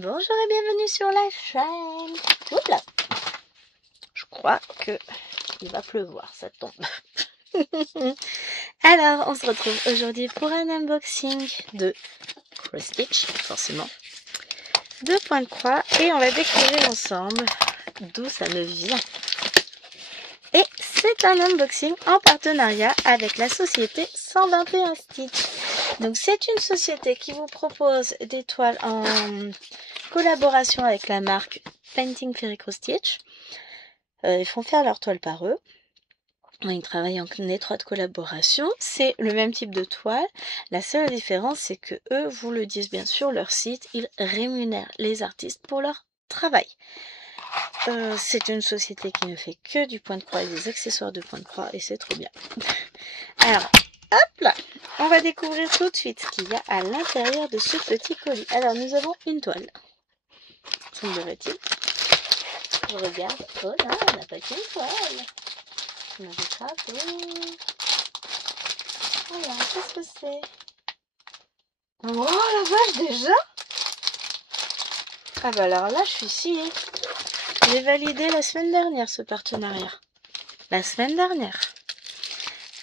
Bonjour et bienvenue sur la chaîne. Oups là. Je crois que il va pleuvoir, ça tombe. Alors, on se retrouve aujourd'hui pour un unboxing de Cross Stitch, forcément. 2 points de croix et on va découvrir ensemble d'où ça me vient. Et c'est un unboxing en partenariat avec la société 121 Stitch. Donc c'est une société qui vous propose des toiles en collaboration avec la marque Painting Fairy Cross Stitch. Ils font faire leurs toiles par eux. Ils travaillent en étroite collaboration. C'est le même type de toile. La seule différence, c'est que eux vous le disent bien sûr, leur site, ils rémunèrent les artistes pour leur travail. C'est une société qui ne fait que du point de croix et des accessoires de point de croix et c'est trop bien. Alors, hop là, on va découvrir tout de suite ce qu'il y a à l'intérieur de ce petit colis. Alors, nous avons une toile. Semblerait-il. Je regarde. Oh là, on n'a pas qu'une toile. On a des crapauds. Voilà, qu'est-ce que c'est? Oh la vache, déjà? Ah bah alors là, je suis sciée. J'ai validé la semaine dernière ce partenariat. La semaine dernière.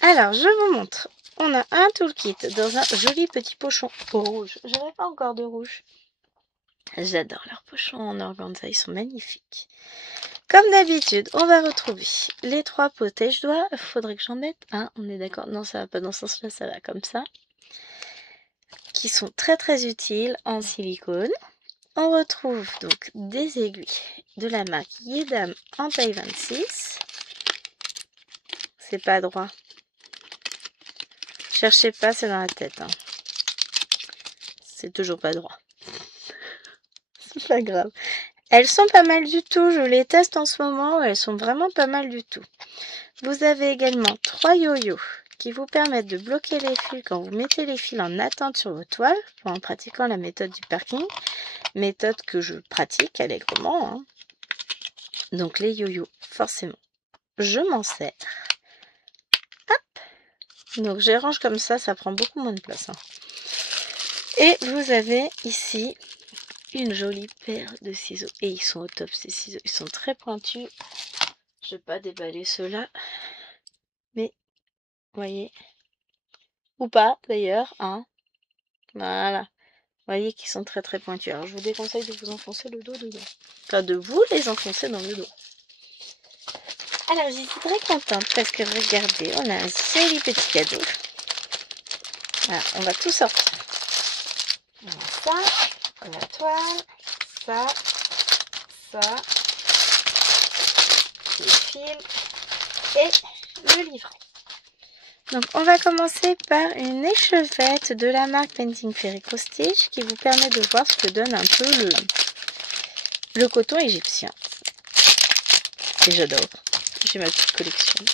Alors, je vous montre. On a un toolkit dans un joli petit pochon rouge. Je n'avais pas encore de rouge. J'adore leurs pochons en organza, ils sont magnifiques. Comme d'habitude, on va retrouver les 3 protège-doigts. Faudrait que j'en mette un, on est d'accord? Non, ça va pas dans ce sens-là, ça va comme ça. Qui sont très très utiles en silicone. On retrouve donc des aiguilles de la marque Yedam en taille 26. C'est pas droit. Cherchez pas, c'est dans la tête. Hein. C'est toujours pas droit. C'est pas grave. Elles sont pas mal du tout. Je les teste en ce moment. Elles sont vraiment pas mal du tout. Vous avez également 3 yo-yo qui vous permettent de bloquer les fils quand vous mettez les fils en attente sur vos toiles en pratiquant la méthode du parking. Méthode que je pratique allègrement. Hein. Donc les yo-yo, forcément, je m'en sers. Hop. Donc je les range comme ça prend beaucoup moins de place. Hein. Et vous avez ici une jolie paire de ciseaux. Et ils sont au top ces ciseaux. Ils sont très pointus. Je ne vais pas déballer ceux-là. Mais, vous voyez. Ou pas d'ailleurs. Hein. Voilà. Vous voyez qu'ils sont très très pointus. Alors je vous déconseille de vous enfoncer le dos dedans. Enfin de vous les enfoncer dans le dos. Alors j'y suis très contente parce que regardez, on a un joli petit cadeau. Voilà, on va tout sortir. On a ça, la toile, ça, les fils et le livret. Donc on va commencer par une échevette de la marque Painting Fairy Cross Stitch qui vous permet de voir ce que donne un peu le coton égyptien. Et j'adore. J'ai ma petite collection.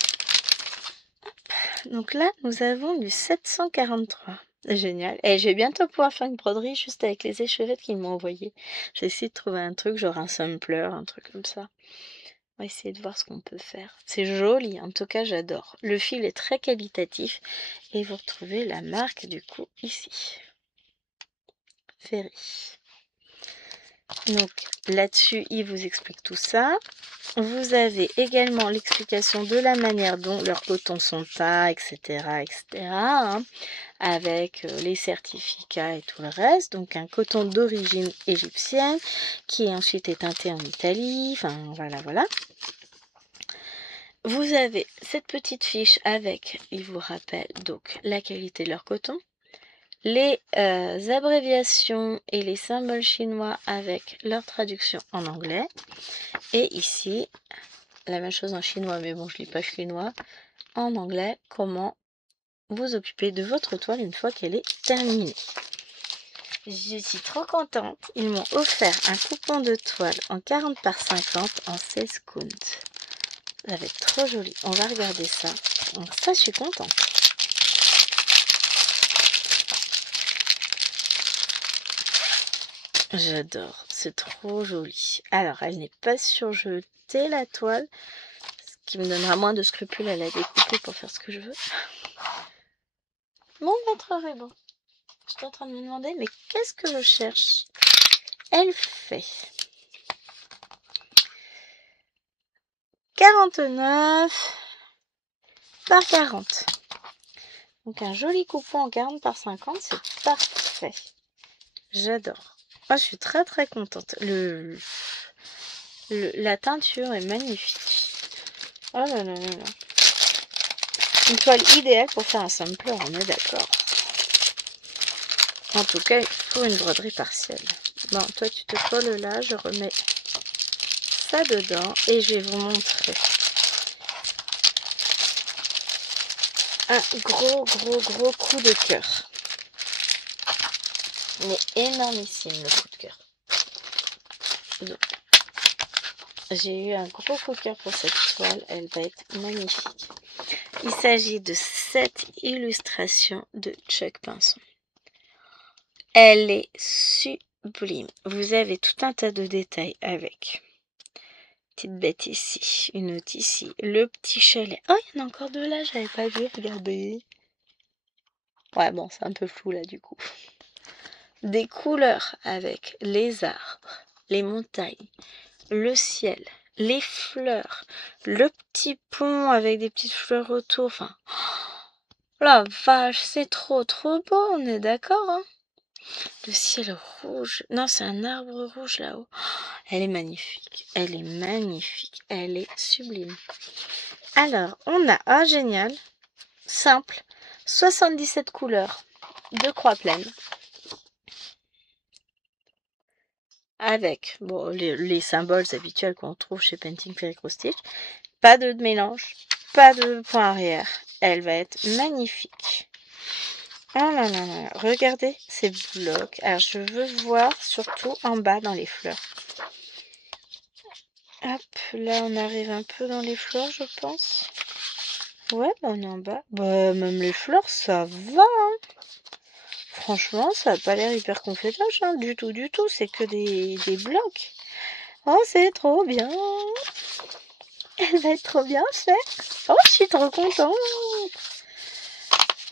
Donc là, nous avons du 743. Génial. Et je vais bientôt pouvoir faire une broderie juste avec les échevettes qu'ils m'ont envoyées. J'ai essayé de trouver un truc, genre un sampler, un truc comme ça. On va essayer de voir ce qu'on peut faire. C'est joli, en tout cas j'adore. Le fil est très qualitatif. Et vous retrouvez la marque du coup ici. Fairy. Donc là-dessus, il vous explique tout ça. Vous avez également l'explication de la manière dont leurs cotons sont peints, etc. hein, avec les certificats et tout le reste. Donc un coton d'origine égyptienne qui ensuite est teinté en Italie. Enfin voilà. Vous avez cette petite fiche avec, il vous rappelle donc la qualité de leur coton. Les abréviations et les symboles chinois avec leur traduction en anglais. Et ici, la même chose en chinois, mais bon, je lis pas chinois. En anglais, comment vous occuper de votre toile une fois qu'elle est terminée. Je suis trop contente. Ils m'ont offert un coupon de toile en 40 par 50 en 16 counts. Ça va être trop joli. On va regarder ça. Donc ça, je suis contente. J'adore, c'est trop joli. Alors, elle n'est pas surjetée la toile, ce qui me donnera moins de scrupules à la découper pour faire ce que je veux. Mon maître ruban. Je suis en train de me demander, mais qu'est-ce que je cherche? elle fait 49 par 40. Donc un joli coupon en 40 par 50, c'est parfait. J'adore. Moi, je suis très très contente. La teinture est magnifique. Oh là là là là. Une toile idéale pour faire un sampler, on est d'accord. En tout cas, il faut une broderie partielle. Bon, toi tu te colles là, je remets ça dedans et je vais vous montrer un gros coup de cœur. Mais énormissime le coup de cœur. Donc, j'ai eu un gros coup de cœur pour cette toile, elle va être magnifique. Il s'agit de cette illustration de Chuck Pinson. Elle est sublime. Vous avez tout un tas de détails avec. Petite bête ici, une autre ici, le petit chalet. Oh, il y en a encore deux là, j'avais pas vu, regardez. Ouais, bon, c'est un peu flou là du coup. Des couleurs avec les arbres, les montagnes, le ciel, les fleurs, le petit pont avec des petites fleurs autour. Enfin, oh la vache, c'est trop beau, on est d'accord, hein? Le ciel rouge. Non, c'est un arbre rouge là-haut. Elle est magnifique. Elle est magnifique. Elle est sublime. Alors, on a un génial, simple, 77 couleurs de croix pleine. Avec bon, les symboles habituels qu'on trouve chez Painting Fairy Stitch. Pas de mélange, pas de point arrière. Elle va être magnifique. Oh là là là, regardez ces blocs. Alors, je veux voir surtout en bas dans les fleurs. Hop, là on arrive un peu dans les fleurs, je pense. Ouais, bah on est en bas. Bah, même les fleurs, ça va, hein. Franchement, ça n'a pas l'air hyper confétage, hein, du tout. C'est que des blocs. Oh, c'est trop bien. Elle va être trop bien faite. Oh, je suis trop contente.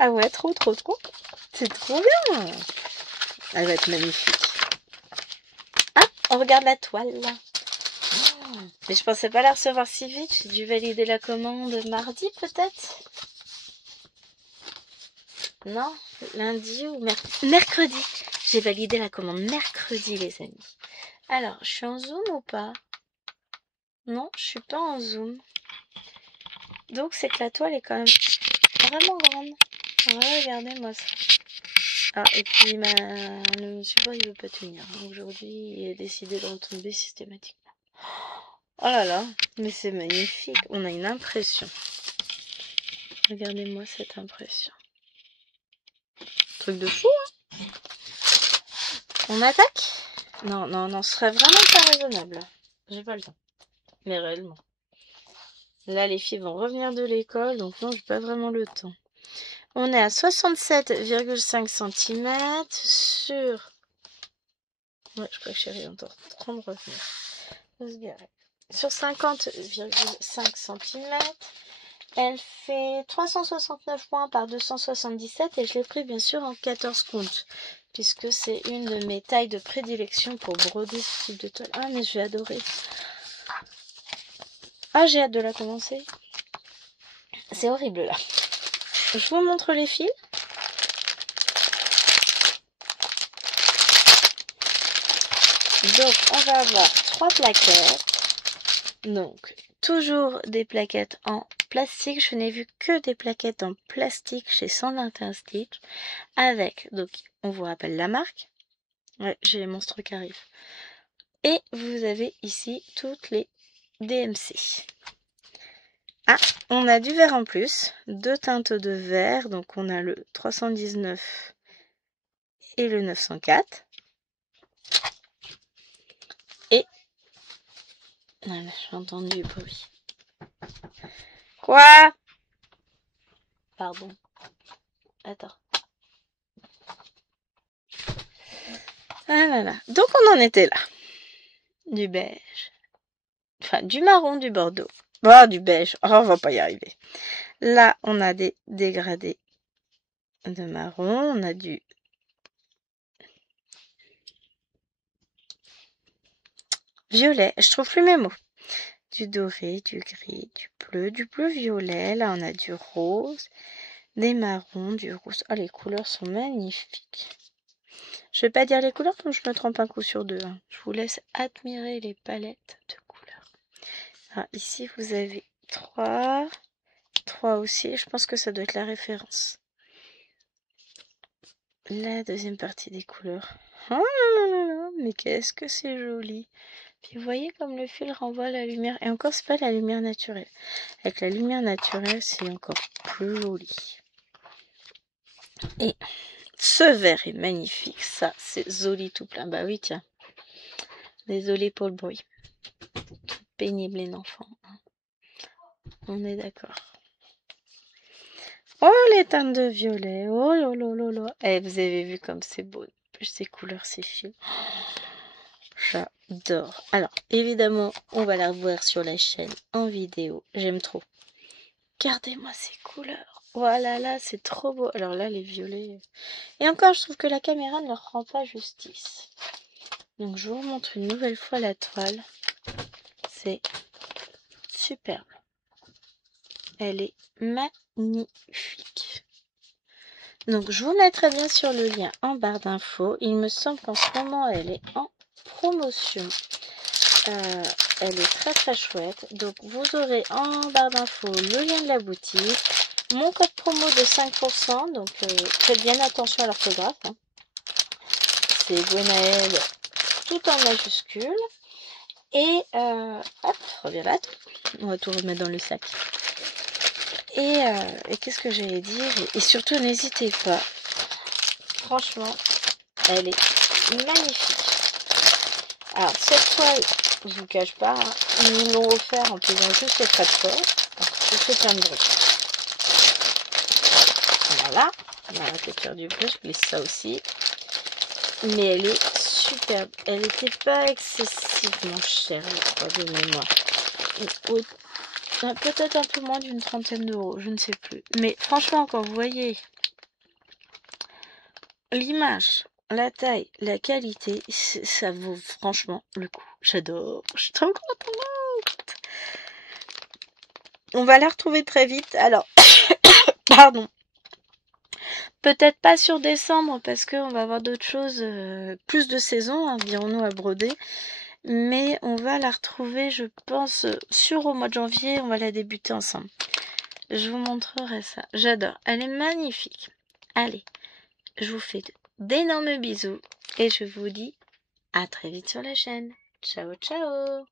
Ah ouais, trop. C'est trop bien. Elle va être magnifique. Ah, on regarde la toile, là. Oh, mais je pensais pas la recevoir si vite. J'ai dû valider la commande mardi, peut-être. Non, lundi ou mercredi. J'ai validé la commande mercredi, les amis. Alors, je suis en zoom ou pas? Non, je suis pas en zoom. Donc, c'est que la toile est quand même vraiment grande. Regardez-moi ça. Ah, et puis, le support, il veut pas tenir. Aujourd'hui, il a décidé de retomber systématiquement. Oh là là, mais c'est magnifique. On a une impression. Regardez-moi cette impression. Truc de fou, hein? On attaque? Non, ce serait vraiment pas raisonnable. J'ai pas le temps. Mais réellement. Là, les filles vont revenir de l'école, donc non, j'ai pas vraiment le temps. On est à 67,5 cm sur... Ouais, je crois que chérie est en train de revenir. Sur 50,5 cm. Elle fait 369 points par 277 et je l'ai pris bien sûr en 14 comptes. Puisque c'est une de mes tailles de prédilection pour broder ce type de toile. Ah, mais je vais adorer. Ah, j'ai hâte de la commencer. C'est horrible là. Je vous montre les fils. Donc, on va avoir 3 plaquettes. Donc, toujours des plaquettes en plastique. Je n'ai vu que des plaquettes en plastique chez 121 Stitch. Avec, donc, on vous rappelle la marque. Ouais, j'ai les monstres qui arrivent. Et vous avez ici toutes les DMC. Ah, on a du vert en plus. 2 teintes de vert. Donc, on a le 319 et le 904. Et... Voilà, j'ai entendu du bruit. Quoi? Pardon. Attends. Ah là là. Donc, on en était là. Du beige. Enfin, du marron, du bordeaux. Bon, du beige. Oh, on va pas y arriver. Là, on a des dégradés de marron. On a du... violet. Je trouve plus mes mots. Du doré, du gris, du bleu violet. Là, on a du rose, des marrons, du rose. Oh, les couleurs sont magnifiques. Je vais pas dire les couleurs comme je me trompe un coup sur deux. Hein. Je vous laisse admirer les palettes de couleurs. Alors, ici, vous avez 3 aussi. Je pense que ça doit être la référence. La deuxième partie des couleurs. Oh là là là là, mais qu'est-ce que c'est joli. Puis vous voyez comme le fil renvoie la lumière. Et encore, c'est pas la lumière naturelle. Avec la lumière naturelle, c'est encore plus joli. Et ce vert est magnifique. Ça, c'est joli tout plein. Bah oui, tiens. Désolée pour le bruit. Pénible les enfants. On est d'accord. Oh, les teintes de violet. Oh là là là là. Eh, vous avez vu comme c'est beau. Ces couleurs, ces fils. J'adore. Alors, évidemment, on va la revoir sur la chaîne en vidéo. J'aime trop. Regardez-moi ces couleurs. Voilà, là, c'est trop beau. Alors là, les violets. Et encore, je trouve que la caméra ne leur rend pas justice. Donc, je vous montre une nouvelle fois la toile. C'est superbe. Elle est magnifique. Donc, je vous mettrai bien sûr le lien en barre d'infos. Il me semble qu'en ce moment, elle est en promotion. Elle est très très chouette. Donc, vous aurez en barre d'infos le lien de la boutique. Mon code promo de 5%. Donc, faites bien attention à l'orthographe. Hein. C'est Gwenaël tout en majuscule. Et, hop, reviens là. On va tout remettre dans le sac. Et qu'est-ce que j'allais dire? Et surtout, n'hésitez pas. Franchement, elle est magnifique. Alors, cette toile, je vous cache pas, hein, ils nous l'ont offert en payant juste les frais de port. Je fais plein de bruit. Voilà. On a la capture du bleu, je glisse ça aussi. Mais elle est superbe. Elle n'était pas excessivement chère, je crois, de mémoire. Peut-être un peu moins d'une trentaine d'euros, je ne sais plus. Mais franchement, quand vous voyez l'image, la taille, la qualité, ça vaut franchement le coup. J'adore. Je suis trop contente. On va la retrouver très vite. Alors, pardon. Peut-être pas sur décembre parce qu'on va avoir d'autres choses, plus de saison, hein, dirons-nous, à broder. Mais on va la retrouver, je pense, sur au mois de janvier. On va la débuter ensemble. Je vous montrerai ça. J'adore. Elle est magnifique. Allez, je vous fais d'énormes bisous et je vous dis à très vite sur la chaîne. Ciao, ciao!